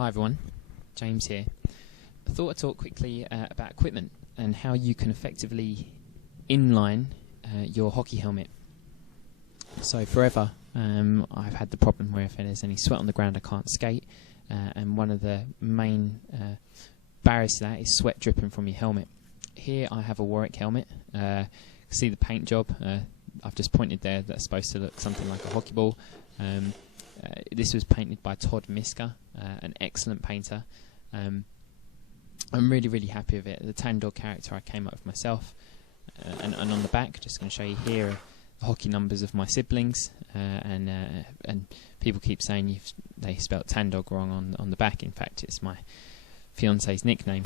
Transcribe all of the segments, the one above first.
Hi everyone, James here. I thought I'd talk quickly about equipment and how you can effectively inline your hockey helmet. So forever I've had the problem where if there's any sweat on the ground I can't skate, and one of the main barriers to that is sweat dripping from your helmet. Here I have a Warwick helmet. See the paint job, I've just pointed there, that's supposed to look something like a hockey ball. This was painted by Todd Miska, an excellent painter. I'm really happy with it. The Tandog character I came up with myself, and on the back, just going to show you here the hockey numbers of my siblings, and people keep saying they spelt Tandog wrong on the back. In fact, it's my fiance's nickname.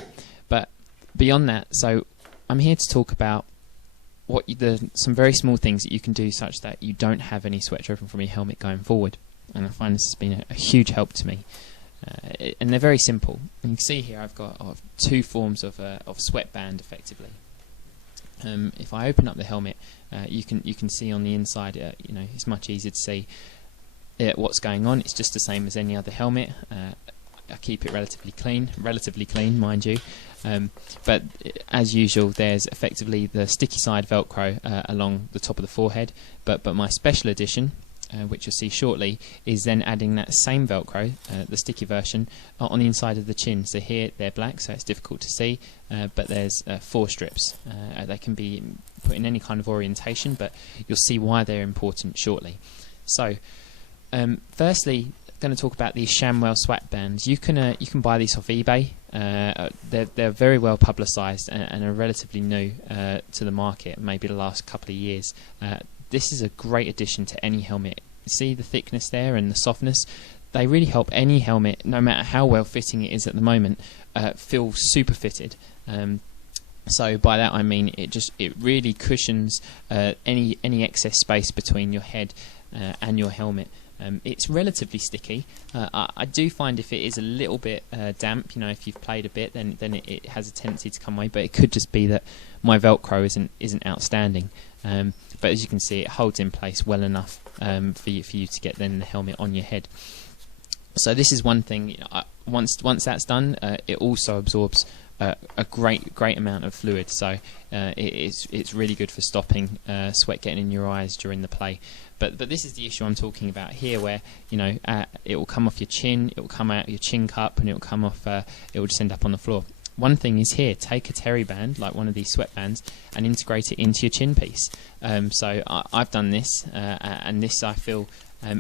But beyond that, so I'm here to talk about some very small things that you can do such that you don't have any sweat dripping from your helmet going forward. And I find this has been a huge help to me. And they're very simple. And you can see here I've got two forms of sweatband effectively. If I open up the helmet, you can see on the inside. It's much easier to see what's going on. It's just the same as any other helmet. I keep it relatively clean, mind you. But as usual, there's effectively the sticky side Velcro along the top of the forehead. But my special edition, which you'll see shortly, is then adding that same Velcro, the sticky version, on the inside of the chin. So here they're black, so it's difficult to see, but there's 4 strips. They can be put in any kind of orientation, but you'll see why they're important shortly. So, firstly, I'm going to talk about these Shamwell sweatbands. You can buy these off eBay. They're very well publicised and are relatively new to the market, maybe the last couple of years. This is a great addition to any helmet. See the thickness there and the softness? They really help any helmet, no matter how well fitting it is at the moment, feel super fitted. So by that I mean it really cushions any excess space between your head and your helmet. It's relatively sticky. I do find if it is a little bit damp, if you've played a bit, then it has a tendency to come away. But it could just be that my Velcro isn't outstanding. But as you can see, it holds in place well enough for you to get then the helmet on your head. So this is one thing. Once that's done, it also absorbs a great amount of fluid. So it's really good for stopping sweat getting in your eyes during the play. But this is the issue I'm talking about here, where it will come off your chin, it will come out your chin cup, and it will come off. It will just end up on the floor. One thing is here, take a terry band, like one of these sweatbands, and integrate it into your chin piece. So I've done this, and this I feel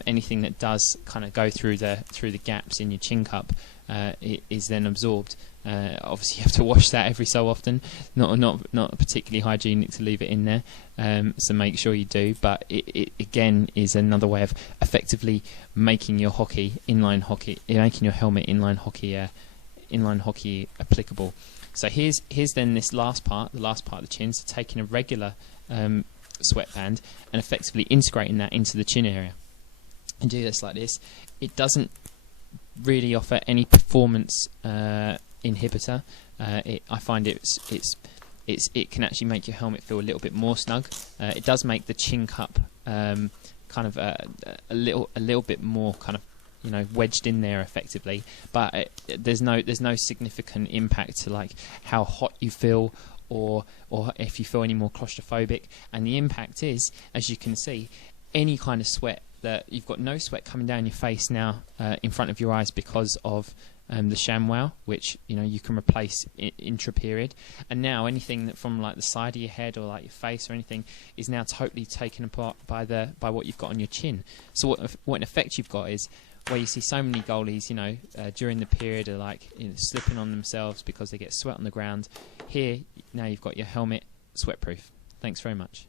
anything that does kind of go through the gaps in your chin cup is then absorbed. Obviously, you have to wash that every so often. Not particularly hygienic to leave it in there. So make sure you do. But it again is another way of effectively making your inline hockey, making your helmet inline hockey applicable. So here's then this last part, the last part of the chin. So taking a regular sweatband and effectively integrating that into the chin area, and do this like this. It doesn't really offer any performance inhibitor. I find it can actually make your helmet feel a little bit more snug. It does make the chin cup kind of a little bit more kind of wedged in there effectively, but there's no significant impact to like how hot you feel or if you feel any more claustrophobic. And the impact is, as you can see, any kind of sweat, that you've got no sweat coming down your face now in front of your eyes because of the ShamWow, which you can replace intra-period. And now anything that from like the side of your head or like your face or anything is now totally taken apart by what you've got on your chin. So what in effect you've got is where you see so many goalies during the period are like slipping on themselves because they get sweat on the ground. Here now you've got your helmet sweat proof. Thanks very much.